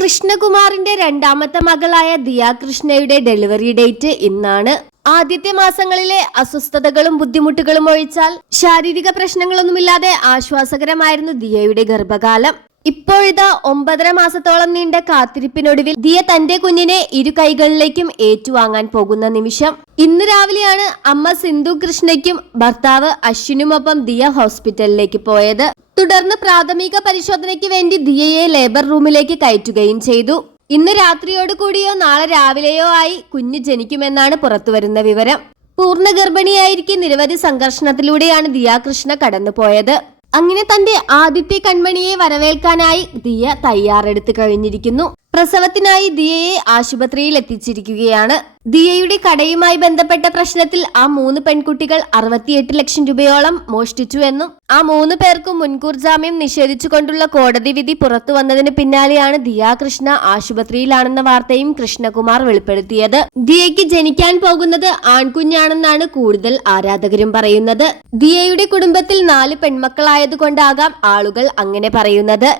കൃഷ്ണകുമാറിന്റെ രണ്ടാമത്തെ മകളായ ദിയ കൃഷ്ണയുടെ ഡെലിവറി ഡേറ്റ് ഇന്നാണ്. ആദ്യത്തെ മാസങ്ങളിലെ അസ്വസ്ഥതകളും ബുദ്ധിമുട്ടുകളും ഒഴിച്ചാൽ ശാരീരിക പ്രശ്നങ്ങളൊന്നുമില്ലാതെ ആശ്വാസകരമായിരുന്നു ദിയയുടെ ഗർഭകാലം. ഇപ്പോഴിതാ 9.5 മാസത്തോളം നീണ്ട കാത്തിരിപ്പിനൊടുവിൽ ദിയ തന്റെ കുഞ്ഞിനെ ഇരു കൈകളിലേക്കും ഏറ്റുവാങ്ങാൻ പോകുന്ന നിമിഷം. ഇന്ന് രാവിലെയാണ് അമ്മ സിന്ധു കൃഷ്ണയ്ക്കും ഭർത്താവ് അശ്വിനുമൊപ്പം ദിയ ഹോസ്പിറ്റലിലേക്ക് പോയത്. തുടർന്ന് പ്രാഥമിക പരിശോധനയ്ക്ക് വേണ്ടി ദിയയെ ലേബർ റൂമിലേക്ക് കയറ്റുകയും ചെയ്തു. ഇന്ന് രാത്രിയോട് കൂടിയോ നാളെ രാവിലെയോ ആയി കുഞ്ഞ് ജനിക്കുമെന്നാണ് പുറത്തുവരുന്ന വിവരം. പൂർണ്ണ ഗർഭിണിയായിരിക്കെ നിരവധി സംഘർഷണത്തിലൂടെയാണ് ദിയ കൃഷ്ണ കടന്നുപോയത്. അങ്ങനെ തന്റെ ആദ്യത്തെ കൺമണിയെ വരവേൽക്കാനായി ദിയ തയ്യാറെടുത്ത് കഴിഞ്ഞിരിക്കുന്നു. പ്രസവത്തിനായി ദിയയെ ആശുപത്രിയിൽ എത്തിച്ചിരിക്കുകയാണ്. ദിയയുടെ കടയുമായി ബന്ധപ്പെട്ട പ്രശ്നത്തിൽ ആ 3 പെൺകുട്ടികൾ 68 ലക്ഷം രൂപയോളം മോഷ്ടിച്ചു എന്നും ആ 3 പേർക്കും മുൻകൂർ ജാമ്യം നിഷേധിച്ചുകൊണ്ടുള്ള കോടതി വിധി പുറത്തു വന്നതിന് പിന്നാലെയാണ് ദിയ കൃഷ്ണ ആശുപത്രിയിലാണെന്ന വാർത്തയും കൃഷ്ണകുമാർ വെളിപ്പെടുത്തിയത്. ദിയയ്ക്ക് ജനിക്കാൻ പോകുന്നത് ആൺകുഞ്ഞാണെന്നാണ് കൂടുതൽ ആരാധകരും പറയുന്നത്. ദിയയുടെ കുടുംബത്തിൽ 4 പെൺമക്കളായതുകൊണ്ടാകാം ആളുകൾ അങ്ങനെ പറയുന്നത്.